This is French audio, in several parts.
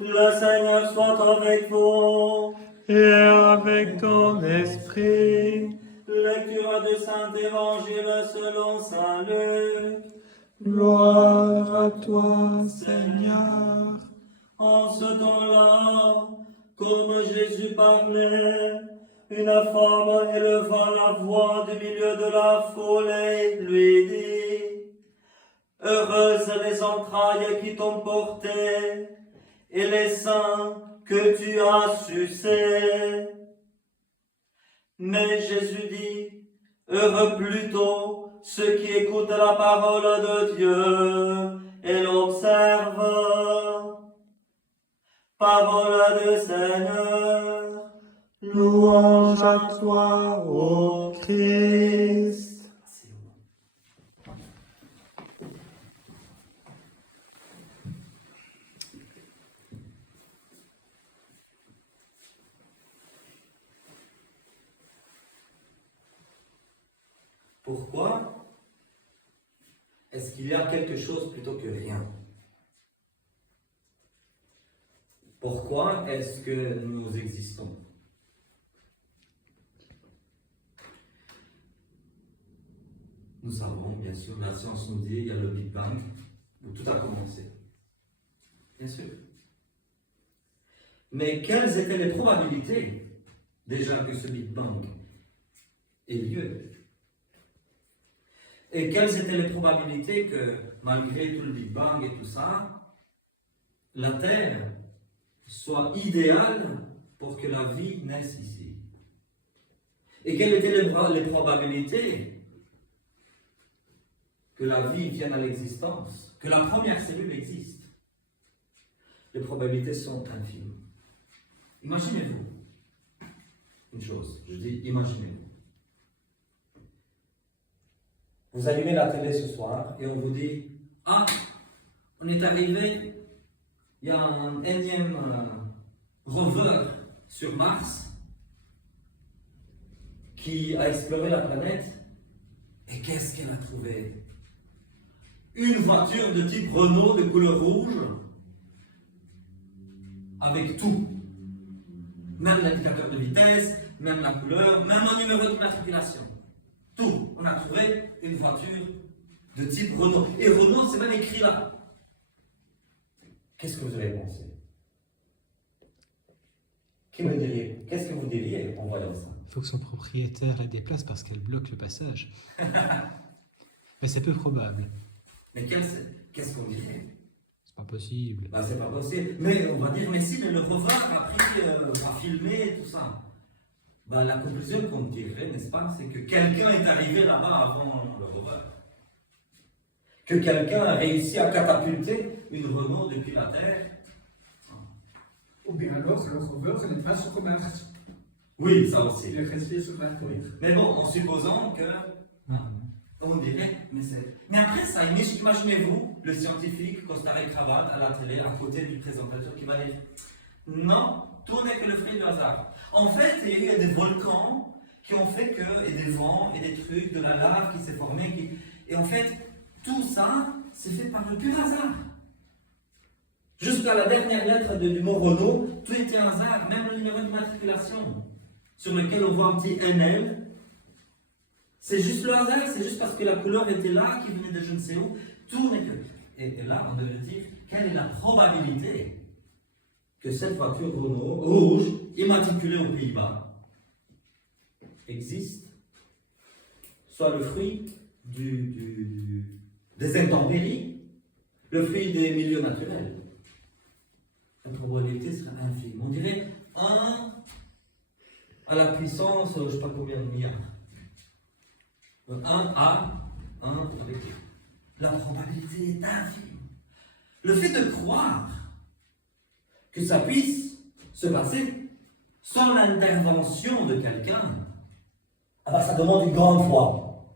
Le Seigneur soit avec vous. Et avec ton esprit. Lecture du Saint-Évangile selon Saint Luc. Gloire à toi, Seigneur. En ce temps-là, comme Jésus parlait, une femme éleva la voix du milieu de la foule et lui dit: Heureuses les entrailles qui t'ont porté et les seins que tu as sucés. Mais Jésus dit: Heureux plutôt ceux qui écoutent la parole de Dieu et l'observent. Parole du Seigneur. Louange à toi, ô Christ. Pourquoi est-ce qu'il y a quelque chose plutôt que rien? Pourquoi est-ce que nous existons? Nous savons, bien sûr, la science nous dit, il y a le Big Bang, où tout a commencé. Bien sûr. Mais quelles étaient les probabilités, déjà, que ce Big Bang ait lieu? Et quelles étaient les probabilités que, malgré tout le Big Bang et tout ça, la Terre soit idéale pour que la vie naisse ici? Et quelles étaient les probabilités que la vie vienne à l'existence, que la première cellule existe? Les probabilités sont infimes. Imaginez-vous une chose, je dis imaginez-vous. Vous allumez la télé ce soir et on vous dit: Ah, on est arrivé, il y a un énième rover sur Mars qui a exploré la planète. Et qu'est-ce qu'elle a trouvé? Une voiture de type Renault de couleur rouge, avec tout. Même l'indicateur de vitesse, même la couleur, même le numéro de matriculation. Tout. On a trouvé une voiture de type Renault. Et Renault, c'est même écrit là. Qu'est-ce que vous avez pensé? Qu'est-ce que vous diriez en voyant ça? Il faut que son propriétaire la déplace parce qu'elle bloque le passage. Mais c'est peu probable. Mais qu'est-ce qu'on dirait? C'est pas possible. Ben, c'est pas possible. Mais on va dire, mais si le rover a filmé et tout ça. Ben, la conclusion qu'on tirerait, n'est-ce pas, c'est que quelqu'un est arrivé là-bas avant le rover. Que quelqu'un a réussi à catapulter une Renault depuis la Terre. Ou bien alors, le rover n'est pas sur Mars. Oui, ça aussi. Il est resté sur la Terre. Mais bon, en supposant que... On dirait, mais après ça, imaginez-vous le scientifique, costard et cravate à la télé, à côté du présentateur qui va dire: non, tout n'est que le fruit du hasard. En fait, il y a eu des volcans qui ont fait que, et des vents, et des trucs, de la lave qui s'est formée, et en fait, tout ça, c'est fait par le pur hasard. Jusqu'à la dernière lettre du mot Renault, tout était un hasard, même le numéro de matriculation, sur lequel on voit un petit NL. C'est juste le hasard, c'est juste parce que la couleur était là, qui venait de je ne sais où. Tout n'est que... Et là, on devait dire, quelle est la probabilité que cette voiture Renault rouge, immatriculée aux Pays-Bas, existe, soit le fruit des intempéries, le fruit des milieux naturels? La probabilité serait infime. On dirait 1 à la puissance, je ne sais pas combien de milliards. 1 à 1 avec... La probabilité est infime. Le fait de croire que ça puisse se passer sans l'intervention de quelqu'un, alors ça demande une grande foi.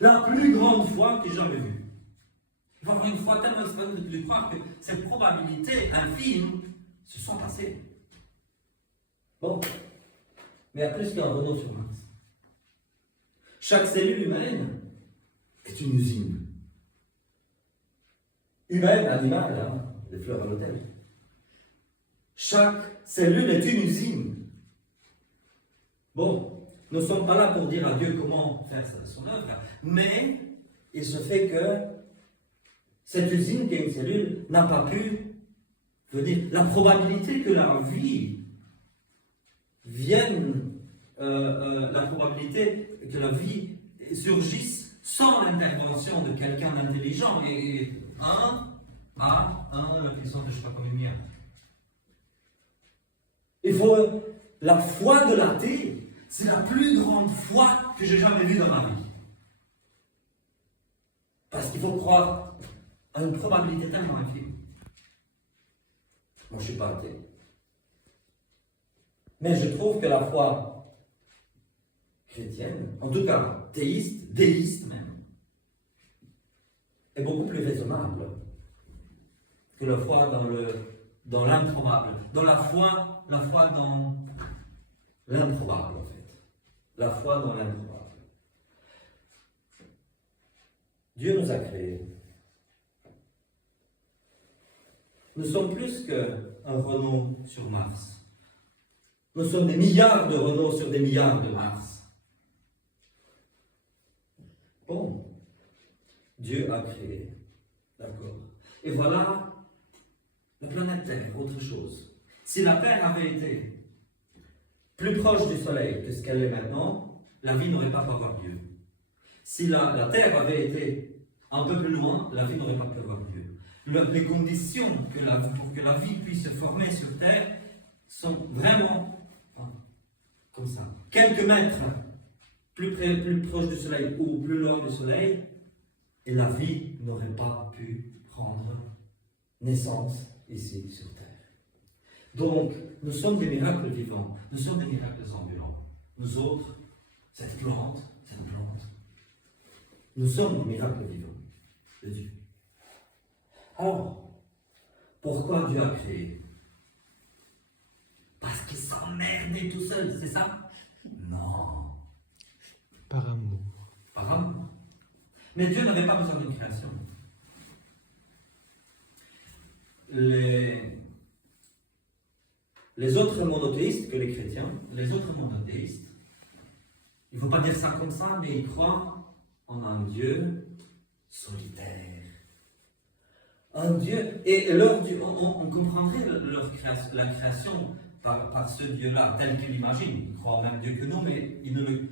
La plus grande foi que j'ai jamais vue. Il faut avoir une foi tellement extrême de croire que ces probabilités infimes se sont passées. Bon, mais il y a plus qu'un Renault sur Mars. Chaque cellule humaine est une usine. Humaine, animale, hein, des fleurs à l'hôtel. Chaque cellule est une usine. Bon, nous ne sommes pas là pour dire à Dieu comment faire son œuvre, mais il se fait que cette usine qui est une cellule n'a pas pu venir. La probabilité que la vie vienne, la probabilité que la vie surgisse sans l'intervention de quelqu'un d'intelligent est 1 à 1 la puissance de je ne sais pas combien. Il faut la foi de l'athée, c'est la plus grande foi que j'ai jamais vue dans ma vie. Parce qu'il faut croire à une probabilité tellement infime. Moi, je ne suis pas athée. Mais je trouve que la foi chrétienne, en tout cas théiste, déiste même, est beaucoup plus raisonnable que la foi dans l'improbable. Dans la foi dans l'improbable, en fait. La foi dans l'improbable. Dieu nous a créés. Nous sommes plus qu'un Renault sur Mars. Nous sommes des milliards de Renault sur des milliards de Mars. Bon, Dieu a créé. D'accord. Et voilà la planète Terre, autre chose. Si la Terre avait été plus proche du Soleil que ce qu'elle est maintenant, la vie n'aurait pas pu avoir lieu. Si la Terre avait été un peu plus loin, la vie n'aurait pas pu avoir lieu. Les conditions pour que la vie puisse se former sur Terre sont vraiment comme ça. Quelques mètres plus proche du Soleil ou plus loin du Soleil, et la vie n'aurait pas pu prendre naissance ici sur Terre. Donc, nous sommes des miracles vivants, nous sommes des miracles ambulants. Nous autres, cette plante, nous sommes des miracles vivants de Dieu. Alors, pourquoi Dieu a créé? Parce qu'il s'emmerdait tout seul, c'est ça? Non. Par amour. Par amour. Mais Dieu n'avait pas besoin d'une création. Les autres monothéistes que les chrétiens, il ne faut pas dire ça comme ça, mais ils croient en un Dieu solitaire. Un Dieu, et leur Dieu, on comprendrait la création par ce Dieu-là, tel qu'il l'imagine. Ils croient au même Dieu que nous, mais ils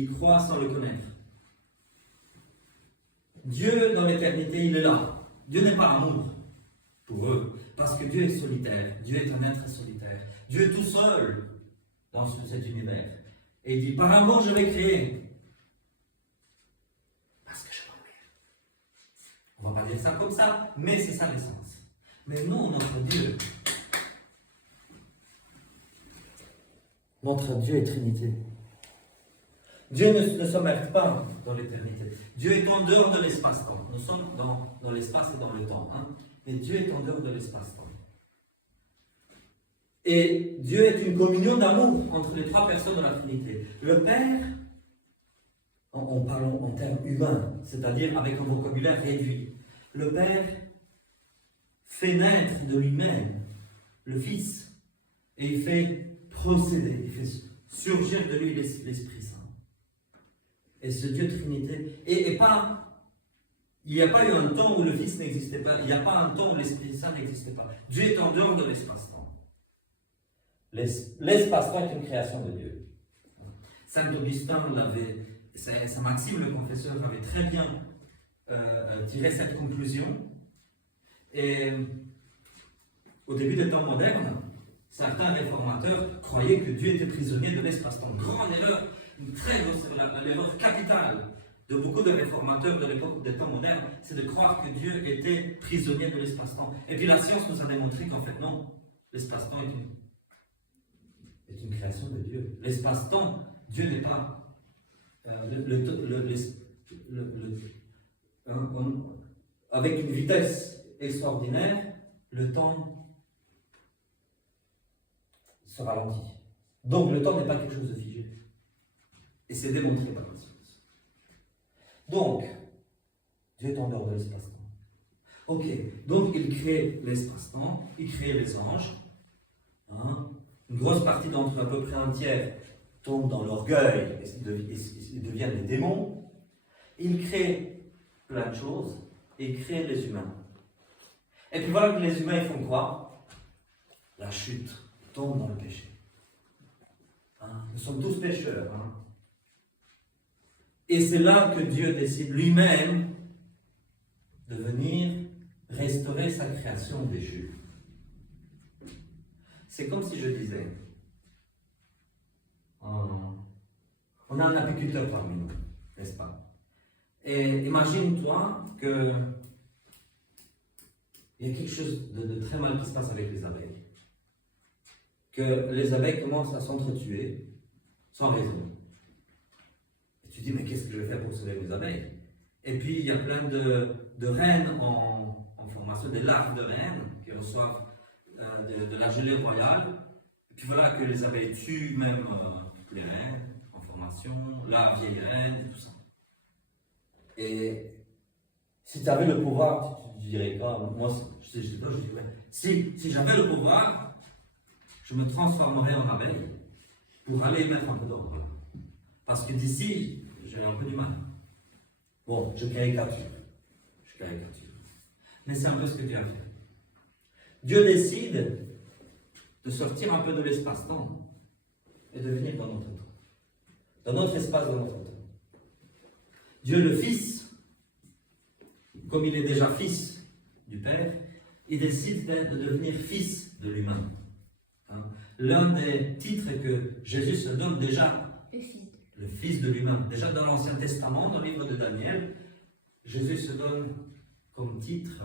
y croient sans le connaître. Dieu, dans l'éternité, il est là. Dieu n'est pas amour pour eux, parce que Dieu est solitaire. Dieu est un être solitaire. Dieu est tout seul dans cet univers. Et il dit, par amour, je vais créer. Parce que je m'emmerde. On ne va pas dire ça comme ça, mais c'est ça l'essence. Mais non, notre Dieu est Trinité. Dieu ne s'emmerde pas dans l'éternité. Dieu est en dehors de l'espace-temps. Nous sommes dans l'espace et dans le temps. Mais Dieu est en dehors de l'espace-temps. Et Dieu est une communion d'amour entre les trois personnes de la Trinité. Le Père, en parlant en termes humains, c'est-à-dire avec un vocabulaire réduit, le Père fait naître de lui-même le Fils et il fait procéder, il fait surgir de lui l'Esprit Saint. Et ce Dieu Trinité, il n'y a pas eu un temps où le Fils n'existait pas, il n'y a pas un temps où l'Esprit Saint n'existait pas. Dieu est en dehors de l'espace-temps. L'espace-temps est une création de Dieu. Saint Augustin sa Maxime le Confesseur avait très bien tiré cette conclusion. Et au début des temps modernes, certains réformateurs croyaient que Dieu était prisonnier de l'espace-temps. Grande erreur, une très grosse erreur, l'erreur capitale de beaucoup de réformateurs de l'époque des temps modernes, c'est de croire que Dieu était prisonnier de l'espace-temps. Et puis la science nous a démontré qu'en fait non, l'espace-temps est une création de Dieu. L'espace-temps, Dieu n'est pas avec une vitesse extraordinaire, le temps se ralentit. Donc le temps n'est pas quelque chose de figé. Et c'est démontré par la science. Donc, Dieu est en dehors de l'espace-temps. Ok, donc il crée l'espace-temps, il crée les anges. Hein. Une grosse partie d'entre eux, à peu près un tiers, tombent dans l'orgueil et ils deviennent des démons. Il crée plein de choses et il crée les humains. Et puis voilà que les humains ils font quoi? La chute, tombent dans le péché. Hein. Nous sommes tous pécheurs. Hein. Et c'est là que Dieu décide lui-même de venir restaurer sa création déchue. C'est comme si je disais, on a un apiculteur parmi nous, n'est-ce pas? Et imagine-toi que il y a quelque chose de très mal qui se passe avec les abeilles. Que les abeilles commencent à s'entretuer sans raison. Et tu dis, mais qu'est-ce que je vais faire pour sauver mes abeilles? Et puis il y a plein de reines en formation, des larves de reines qui reçoivent de la gelée royale. Et puis voilà que les abeilles tuent même toutes les reines en formation, la vieille reine et tout ça. Et si tu avais le pouvoir, tu dirais quoi? Moi, je dis, si j'avais le pouvoir, je me transformerais en abeille pour aller mettre un peu d'ordre là. Parce que d'ici, j'ai un peu du mal. Bon, je caricature. Mais c'est un peu ce que Dieu a fait. Dieu décide de sortir un peu de l'espace-temps et de venir dans notre temps. Dans notre espace, dans notre temps. Dieu le Fils, comme il est déjà Fils du Père, il décide de devenir Fils de l'humain. Hein? L'un des titres que Jésus se donne déjà, le Fils de l'humain. Déjà dans l'Ancien Testament, dans le livre de Daniel, Jésus se donne comme titre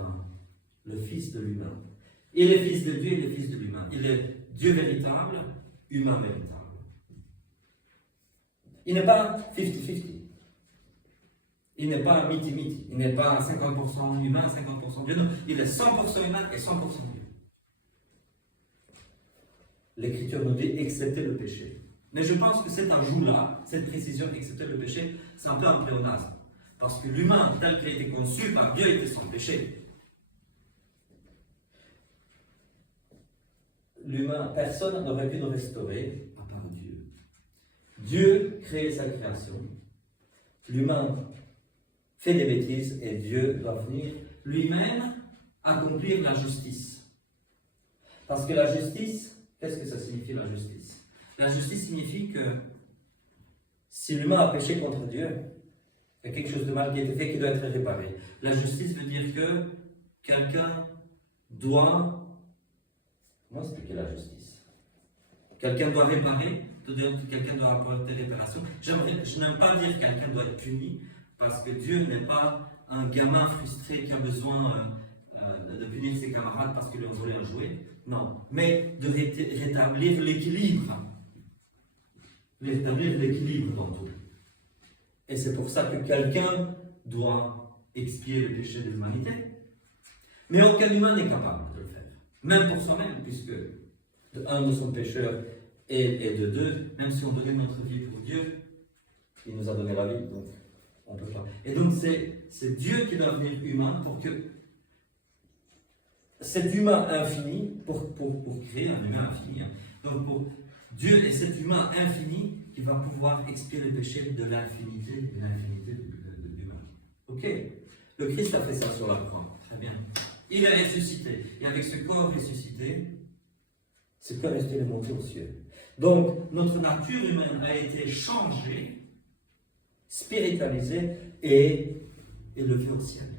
le Fils de l'humain. Il est Fils de Dieu, il est Fils de l'humain. Il est Dieu véritable, humain véritable. Il n'est pas 50-50. Il n'est pas miti-miti. Il n'est pas 50% humain, 50% Dieu. Non, il est 100% humain et 100% Dieu. L'Écriture nous dit excepté le péché. Mais je pense que cet ajout-là, cette précision, excepté le péché, c'est un peu un pléonasme. Parce que l'humain, tel qu'il a été conçu par Dieu, était sans péché. L'humain, personne n'aurait pu nous restaurer à part Dieu. Dieu crée sa création. L'humain fait des bêtises et Dieu doit venir lui-même accomplir la justice. Parce que la justice, qu'est-ce que ça signifie la justice? La justice signifie que si l'humain a péché contre Dieu, il y a quelque chose de mal qui a été fait qui doit être réparé. La justice veut dire que quelqu'un doit... Comment expliquer la justice? Quelqu'un doit réparer, quelqu'un doit apporter réparation. Je n'aime pas dire que quelqu'un doit être puni, parce que Dieu n'est pas un gamin frustré qui a besoin de punir ses camarades parce qu'ils lui ont volé un jouet. Non, mais de rétablir l'équilibre. Rétablir l'équilibre dans tout. Et c'est pour ça que quelqu'un doit expier le péché de l'humanité. Mais aucun humain n'est capable de le faire. Même pour soi-même, puisque de un, nous sommes pécheurs, et de deux, même si on donnait notre vie pour Dieu, il nous a donné la vie, donc on ne peut pas. Et donc c'est Dieu qui doit devenir humain pour que cet humain infini, pour créer un humain infini, hein. Donc pour Dieu et cet humain infini qui va pouvoir expier le péché de l'infinité de l'humain. Ok? Le Christ a fait ça sur la croix. Très bien. Il est ressuscité. Et avec ce corps ressuscité, ce corps est monté aux cieux. Donc, notre nature humaine a été changée, spiritualisée et élevée au ciel.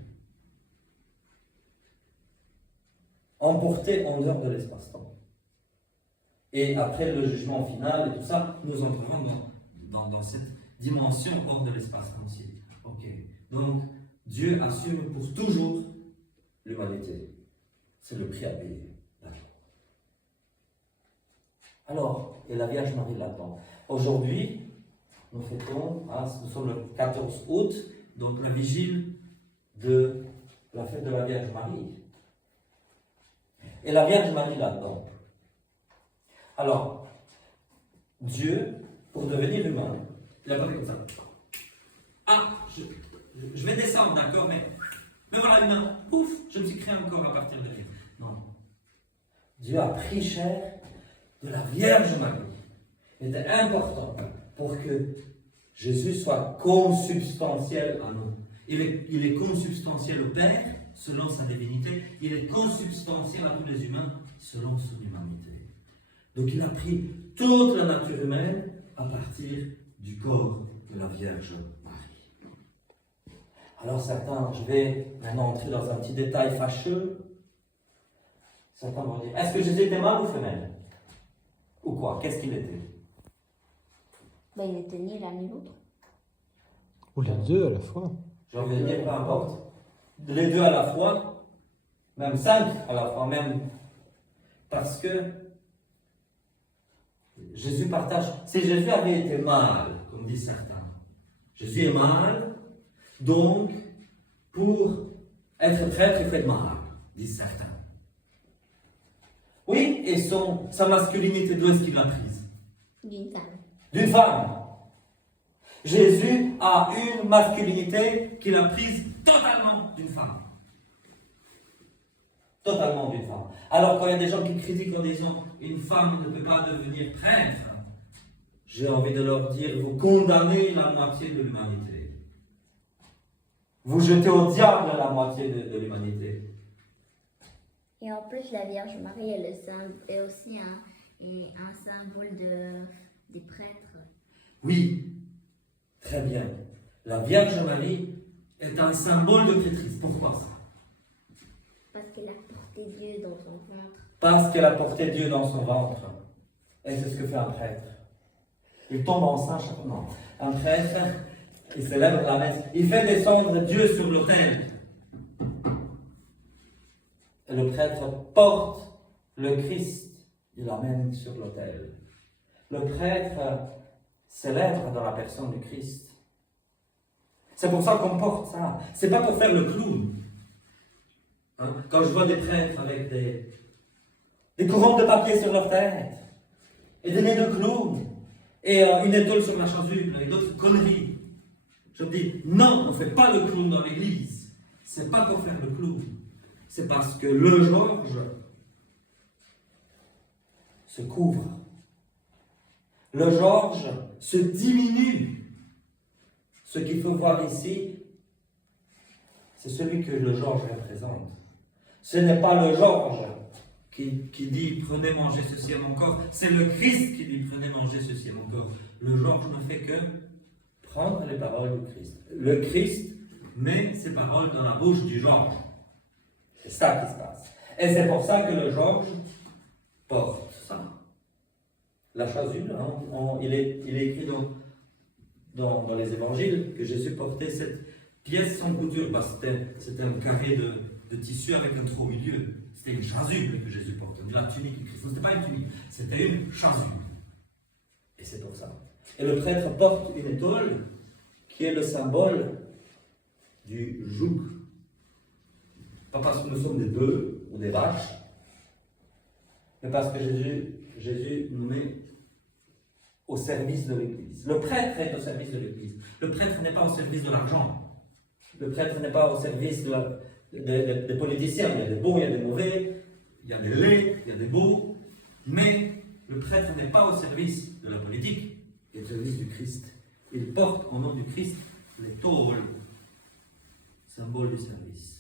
Emportée en dehors de l'espace-temps. Et après le jugement final et tout ça, nous entrerons dans cette dimension hors de l'espace-temps aussi. Ok. Donc, Dieu assume pour toujours l'humanité. C'est le prix à payer. Alors, et la Vierge Marie l'attend. Aujourd'hui, nous fêtons, nous sommes le 14 août, donc la vigile de la fête de la Vierge Marie. Et la Vierge Marie l'attend. Alors, Dieu, pour devenir humain, il a pas fait comme ça. Ah, je vais descendre, d'accord, mais voilà, humain, pouf, je me suis crée encore à partir de rien. Non. Dieu a pris chair de la Vierge Marie. Il était important pour que Jésus soit consubstantiel à nous. Il est consubstantiel au Père, selon sa divinité. Il est consubstantiel à tous les humains, selon son humanité. Donc il a pris toute la nature humaine à partir du corps de la Vierge Marie. Alors certains, je vais maintenant entrer dans un petit détail fâcheux. Certains vont dire, est-ce que Jésus était mâle ou femelle? Ou quoi? Qu'est-ce qu'il était? Ben, il était ni l'un ni l'autre. Ou les deux à la fois. J'ai envie de dire, peu importe. Les deux à la fois, même 5 à la fois, même. Parce que Jésus partage. Si Jésus avait été mâle, comme disent certains, Jésus est mâle, donc pour être prêtre, il faut être mâle, disent certains. Oui, et sa masculinité, d'où est-ce qu'il l'a prise? D'une femme. D'une femme. Jésus a une masculinité qu'il a prise totalement d'une femme. Totalement d'une femme. Alors quand il y a des gens qui critiquent en disant une femme ne peut pas devenir prêtre, j'ai envie de leur dire, vous condamnez la moitié de l'humanité. Vous jetez au diable la moitié de l'humanité. Et en plus, la Vierge Marie est aussi un symbole des prêtres. Oui, très bien. La Vierge Marie est un symbole de prêtrise. Pourquoi ça? Parce qu'elle a porté Dieu dans son ventre. Parce qu'elle a porté Dieu dans son ventre. Et c'est ce que fait un prêtre. Il tombe enceinte chaque moment. Un prêtre, il célèbre la messe. Il fait descendre Dieu sur l'autel. Et le prêtre porte le Christ. Il l'amène sur l'autel. Le prêtre célèbre dans la personne du Christ. C'est pour ça qu'on porte ça. C'est pas pour faire le clown. Hein? Quand je vois des prêtres avec des couronnes de papier sur leur tête, et des nez de clown, et une étoile sur la chasuble, et d'autres conneries, je me dis, non, on ne fait pas le clown dans l'église. C'est pas pour faire le clown. C'est parce que le Georges se couvre. Le Georges se diminue. Ce qu'il faut voir ici, c'est celui que le Georges représente. Ce n'est pas le Georges qui dit prenez, mangez ceci à mon corps, c'est le Christ qui dit prenez, mangez ceci à mon corps. Le Georges ne fait que prendre les paroles du Christ. Le Christ met ses paroles dans la bouche du Georges. C'est ça qui se passe. Et c'est pour ça que le Georges porte ça. La chasuble, hein, il est écrit dans les évangiles que Jésus portait cette pièce sans couture. Bah, c'était un carré de tissu avec un trou au milieu. C'était une chasuble que Jésus portait. La tunique du Christ. Ce n'était pas une tunique, c'était une chasuble. Et c'est pour ça. Et le prêtre porte une étoile qui est le symbole du joug. Pas parce que nous sommes des bœufs ou des vaches, mais parce que Jésus nous met au service de l'Église. Le prêtre est au service de l'Église. Le prêtre n'est pas au service de l'argent. Le prêtre n'est pas au service des politiciens. Il y a des bons, il y a des mauvais, il y a des laids, il y a des beaux. Mais le prêtre n'est pas au service de la politique, il est au service du Christ. Il porte au nom du Christ les taules, symbole du service.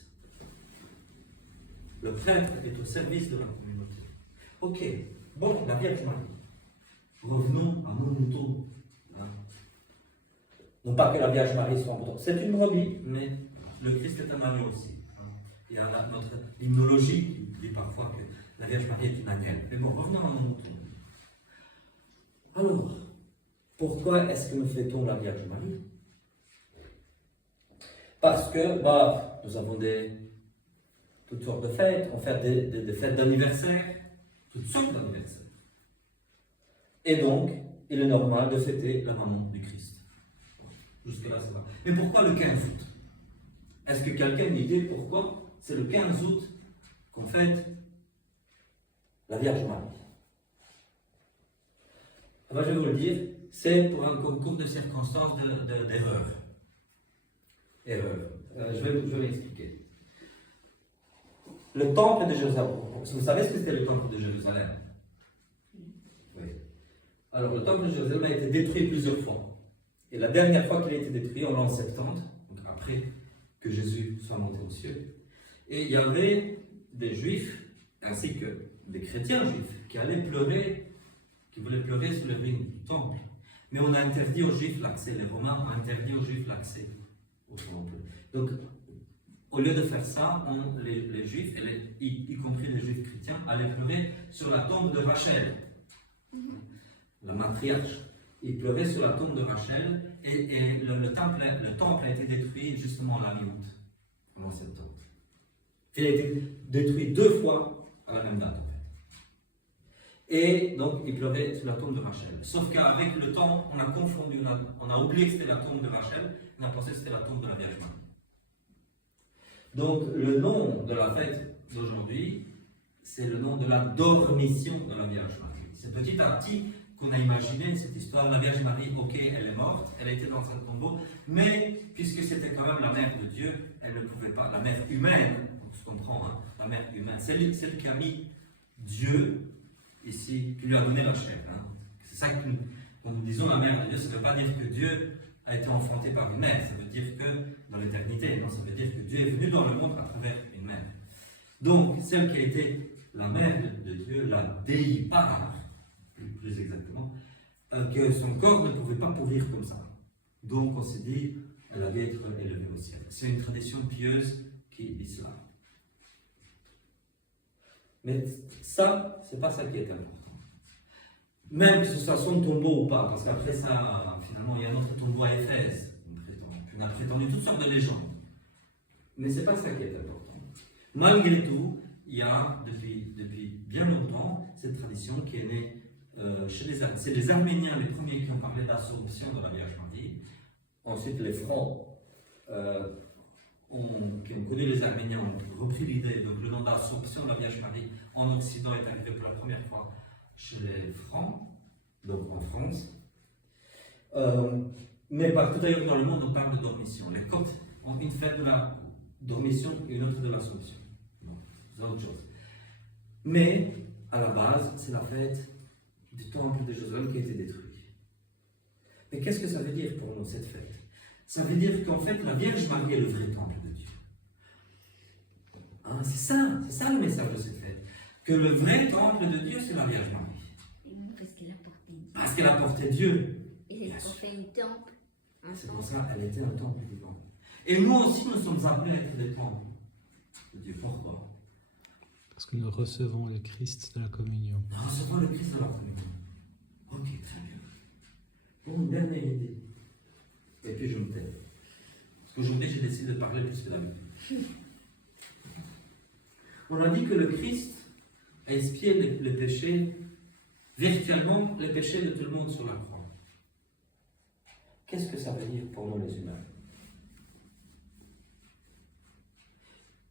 Le prêtre est au service de la communauté. Ok, bon, la Vierge Marie. Revenons à nos moutons. Hein. Non pas que la Vierge Marie soit un mouton, c'est une brebis, mais le Christ est un agneau aussi. Hein. Il y a notre hymnologie qui dit parfois que la Vierge Marie est une agnelle. Mais bon, revenons à nos moutons. Alors, pourquoi est-ce que nous fêtons la Vierge Marie? Parce que nous avons toutes sortes de fêtes, on fait des fêtes d'anniversaire, toutes sortes d'anniversaires. Et donc, il est normal de fêter la maman du Christ. Jusque-là, ça va. Mais pourquoi le 15 août? Est-ce que quelqu'un a une idée pourquoi c'est le 15 août qu'on fête la Vierge Marie? Je vais vous le dire, c'est pour un concours de circonstances d'erreur. Erreur. Je vais l'expliquer. le temple de Jérusalem. Vous savez ce que c'était le temple de Jérusalem? Oui. Alors, le temple de Jérusalem a été détruit plusieurs fois. Et la dernière fois qu'il a été détruit, en l'an 70, donc après que Jésus soit monté aux cieux, et il y avait des juifs, ainsi que des chrétiens juifs, qui allaient pleurer, qui voulaient pleurer sur les ruines du temple. Mais on a interdit aux juifs l'accès, les Romains ont interdit aux juifs l'accès au temple. Donc, au lieu de faire ça, les juifs, y compris les juifs chrétiens, allaient pleurer sur la tombe de Rachel, la matriarche. Ils pleuraient sur la tombe de Rachel, et le temple a été détruit justement en la mi-août, en l'an 70. Il a été détruit 2 fois à la même date, en fait. Et donc, ils pleuraient sur la tombe de Rachel. Sauf qu'avec le temps, on a confondu, on a oublié que c'était la tombe de Rachel, on a pensé que c'était la tombe de la Vierge Marie. Donc, le nom de la fête d'aujourd'hui, c'est le nom de la dormition de la Vierge Marie. C'est petit à petit qu'on a imaginé cette histoire. La Vierge Marie, ok, elle est morte, elle était dans un tombeau, mais puisque c'était quand même la mère de Dieu, elle ne pouvait pas, la mère humaine, on se comprend, hein, la mère humaine, celle qui a mis Dieu ici, qui lui a donné la chair. Hein. C'est ça que quand nous disons la mère de Dieu, ça ne veut pas dire que Dieu a été enfanté par une mère, ça veut dire que dans l'éternité, non, ça veut dire que Dieu est venu dans le monde à travers une mère. Donc, celle qui a été la mère de Dieu, la Dei Par, plus exactement, que son corps ne pouvait pas pourrir comme ça. Donc, on s'est dit, elle allait être élevée au ciel. C'est une tradition pieuse qui dit cela. Mais ça, c'est pas ça qui est important. Même que ce soit son tombeau ou pas, parce qu'après ça, finalement, il y a un autre tombeau à Éphèse. On a prétendu toutes sortes de légendes. Mais c'est pas ça qui est important. Malgré tout, il y a depuis bien longtemps cette tradition qui est née chez les Arméniens. C'est les Arméniens les premiers qui ont parlé d'Assomption de la Vierge Marie. Ensuite, les Francs qui ont connu les Arméniens ont repris l'idée. Donc, le nom d'Assomption de la Vierge Marie en Occident est arrivé pour la première fois chez les Francs, donc en France. Mais partout ailleurs dans le monde, on parle de dormition. Les Coptes ont une fête de la dormition et une autre de l'Assomption. Non, c'est autre chose. Mais, à la base, c'est la fête du temple de Jérusalem qui a été détruit. Mais qu'est-ce que ça veut dire pour nous, cette fête? Ça veut dire qu'en fait, la Vierge Marie est le vrai temple de Dieu. Hein, c'est ça le message de cette fête. Que le vrai temple de Dieu, c'est la Vierge Marie. Parce qu'elle a porté Dieu. Parce qu'elle a porté Dieu. Et elle a porté un temple. C'est pour ça qu'elle était un temple vivant. Et nous aussi, nous sommes appelés à être des temples de Dieu. Pourquoi? Parce que nous recevons le Christ de la communion. Nous recevons le Christ de la communion. Ok, très bien. Bon, dernière idée. Et puis je me tais. Parce qu'aujourd'hui, j'ai décidé de parler plus que d'habitude. On a dit que le Christ a expié les péchés, virtuellement les péchés de tout le monde sur la croix. Qu'est-ce que ça veut dire pour nous les humains?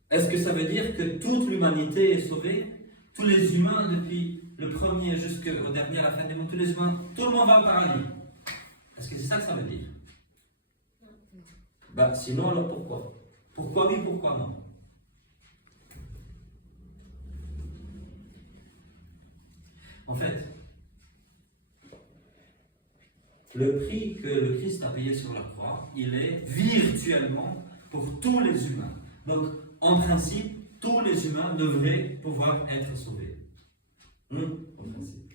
Est-ce que ça veut dire que toute l'humanité est sauvée? Tous les humains, depuis le premier jusqu'au dernier à la fin des mondes, tous les humains, tout le monde va au paradis? Est-ce que c'est ça que ça veut dire? Ben, sinon, alors pourquoi? Pourquoi oui, pourquoi non? En fait, le prix que le Christ a payé sur la croix, il est virtuellement pour tous les humains. Donc, en principe, tous les humains devraient pouvoir être sauvés. En principe.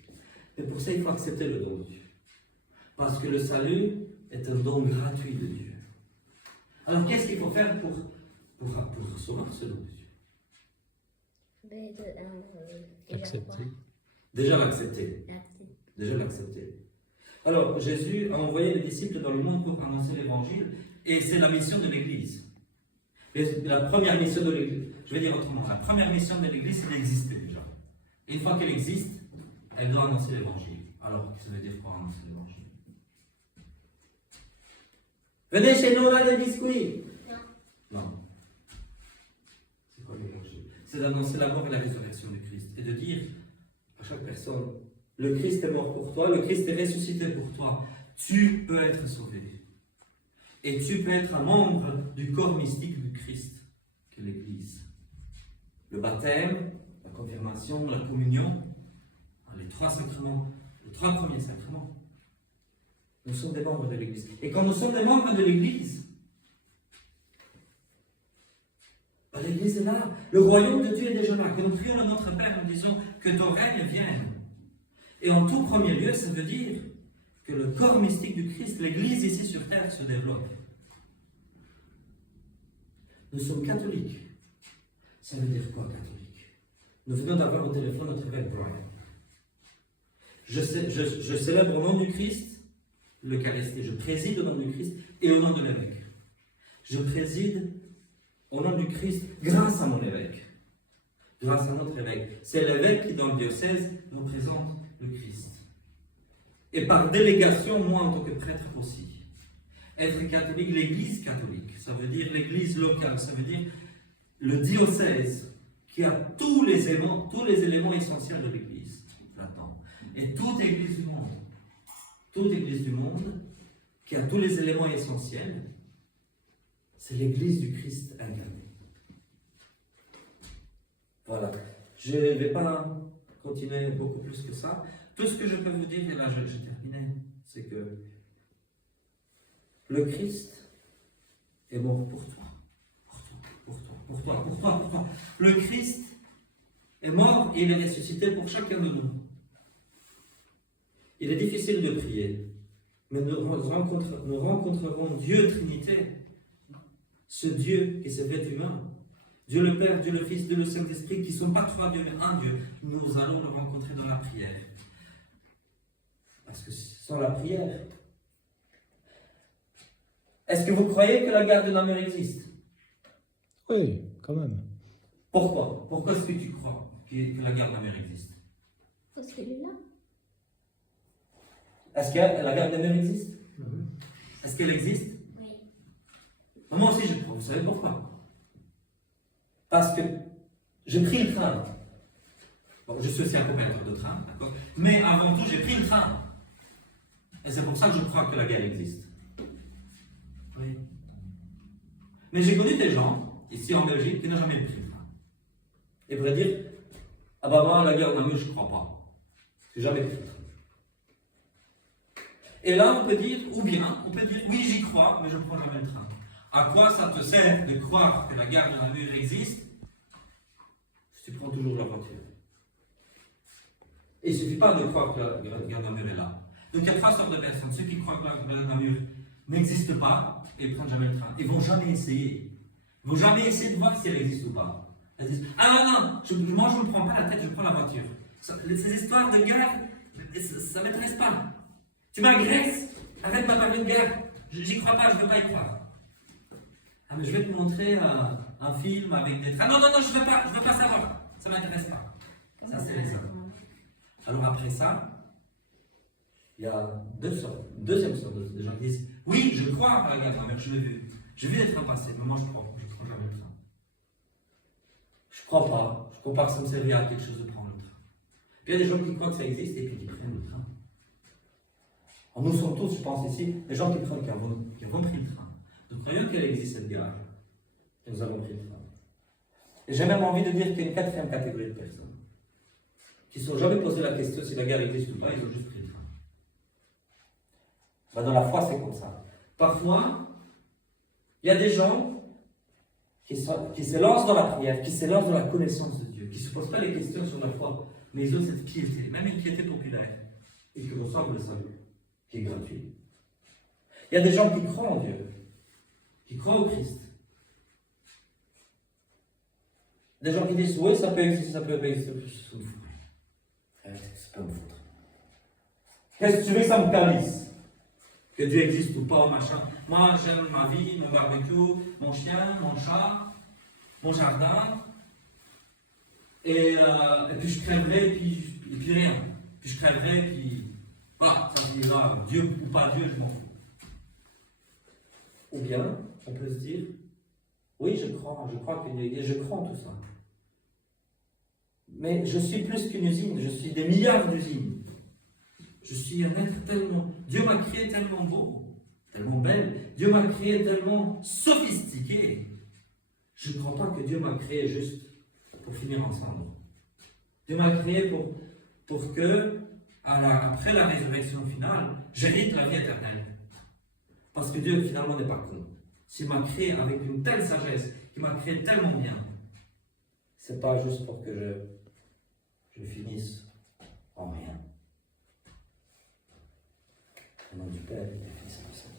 Et pour ça, il faut accepter le don de Dieu. Parce que le salut est un don gratuit de Dieu. Alors, qu'est-ce qu'il faut faire pour recevoir ce don de Dieu? Accepter. Déjà l'accepter. Déjà l'accepter. Alors, Jésus a envoyé les disciples dans le monde pour annoncer l'évangile, et c'est la mission de l'Église. Et la première mission de l'Église, je vais dire autrement, la première mission de l'Église, c'est d'exister déjà. Et une fois qu'elle existe, elle doit annoncer l'évangile. Alors, ça veut dire quoi annoncer l'évangile? Venez chez nous, on a des biscuits. Non. C'est quoi l'évangile? C'est d'annoncer la mort et la résurrection du Christ, et de dire à chaque personne, le Christ est mort pour toi, le Christ est ressuscité pour toi, tu peux être sauvé. Et tu peux être un membre du corps mystique du Christ, qui est l'Église. le baptême, la confirmation, la communion, les 3 sacrements, les 3 premiers sacrements. Nous sommes des membres de l'Église. Et quand nous sommes des membres de l'Église, l'Église est là. Le royaume de Dieu est déjà là. Que nous prions à notre Père, nous disons que ton règne vienne. Et en tout premier lieu, ça veut dire que le corps mystique du Christ, l'Église ici sur terre, se développe. Nous sommes catholiques. Ça veut dire quoi, catholique? Nous venons d'avoir au téléphone notre évêque Brian. Je célèbre au nom du Christ l'Eucharistie. Je préside au nom du Christ et au nom de l'évêque. Je préside au nom du Christ grâce à mon évêque. Grâce à notre évêque. C'est l'évêque qui, dans le diocèse, nous présente le Christ. Et par délégation, moi en tant que prêtre aussi. Être catholique, l'Église catholique, ça veut dire l'Église locale, ça veut dire le diocèse qui a tous les éléments essentiels de l'Église. Là-dedans. Et toute Église du monde, qui a tous les éléments essentiels, c'est l'Église du Christ incarné. Voilà. Je ne vais pas continuer beaucoup plus que ça. Tout ce que je peux vous dire, et là je terminais, c'est que le Christ est mort pour toi. Pour toi. Le Christ est mort et il est ressuscité pour chacun de nous. Il est difficile de prier, mais nous rencontrerons Dieu Trinité, ce Dieu qui s'est fait humain. Dieu le Père, Dieu le Fils, Dieu le Saint-Esprit, qui ne sont pas 3 dieux, mais un Dieu. Nous allons le rencontrer dans la prière. Parce que sans la prière, est-ce que vous croyez que la guerre de Namur existe? Oui, quand même. Pourquoi? Pourquoi est-ce que tu crois que la guerre de Namur existe? Parce qu'elle est là. Est-ce que la guerre de Namur existe? Est-ce qu'elle existe? Oui. Moi aussi je crois. Vous savez pourquoi? Parce que j'ai pris le train. Bon, je suis aussi accompagnateur de train, d'accord? Mais avant tout, j'ai pris le train. Et c'est pour ça que je crois que la guerre existe. Oui. Mais j'ai connu des gens, ici en Belgique, qui n'ont jamais pris le train. Et vrai dire, ah bah moi, la guerre de Namur, je ne crois pas. J'ai jamais pris le train. Et là, on peut dire, ou bien, on peut dire, oui, j'y crois, mais je ne prends jamais le train. À quoi ça te sert de croire que la guerre de Namur existe si tu prends toujours la voiture? Et il ne suffit pas de croire que la guerre de Namur est là. Donc il y a 3 sortes de personnes. Ceux qui croient que la guerre de Namur n'existe pas et ne prennent jamais le train. Ils ne vont jamais essayer. Ils ne vont jamais essayer de voir si elle existe ou pas. Ils disent, ah non, moi je ne me prends pas la tête, je prends la voiture. Ces histoires de guerre, ça ne m'intéresse pas. Tu m'agresses, arrête de me parler de guerre. J'y crois pas, je ne veux pas y croire. Ah mais je vais te montrer un film avec des trains. Non, je ne veux pas savoir. Ça ne m'intéresse pas. Ça c'est les hommes. Alors après ça, il y a deuxième sorte de gens qui disent, oui, je crois à la guerre de Namur, je l'ai vu. J'ai vu des trains passer, mais moi je prends jamais le train. Je ne crois pas, je crois pas que ça me servira à quelque chose de prendre le train. Puis il y a des gens qui croient que ça existe et puis qui prennent le train. Alors, nous sommes tous, je pense ici, des gens qui avons pris le train. Nous croyons qu'elle existe cette gare. Et nous avons pris le train. Et j'ai même envie de dire qu'il y a une 4e catégorie de personnes qui ne se sont jamais posé la question si la guerre existe ou pas, ils ont juste pris le train. Ben, dans la foi, c'est comme ça. Parfois, il y a des gens qui se lancent dans la prière, qui se lancent dans la connaissance de Dieu, qui ne se posent pas les questions sur la foi, mais ils ont cette piété, même une piété populaire, et qui reçoivent le salut, qui est gratuit. Il y a des gens qui croient en Dieu, qui croient au Christ. Des gens qui disent, oui, ça peut exister, ça peut pas exister, c'est une foutre. C'est pas une foutre. Qu'est-ce que tu veux que ça me calisse? Que Dieu existe ou pas, machin. Moi, j'aime ma vie, mon barbecue, mon chien, mon chat, mon jardin. Et puis je crèverai, et puis rien. Puis je crèverai, et puis voilà, ça finira. Dieu ou pas Dieu, je m'en fous. Ou bien, on peut se dire, oui, je crois qu'il y a Dieu, je crois en tout ça. Mais je suis plus qu'une usine, je suis des milliards d'usines. Je suis un être tellement... Dieu m'a créé tellement beau, tellement belle. Dieu m'a créé tellement sophistiqué. Je ne crois pas que Dieu m'a créé juste pour finir ensemble. Dieu m'a créé pour que, après la résurrection finale, j'hérite la vie éternelle. Parce que Dieu, finalement, n'est pas con. S'il m'a créé avec une telle sagesse, qu'il m'a créé tellement bien, c'est pas juste pour que je finisse en rien. Au nom du Père et du Fils et du Saint-Esprit.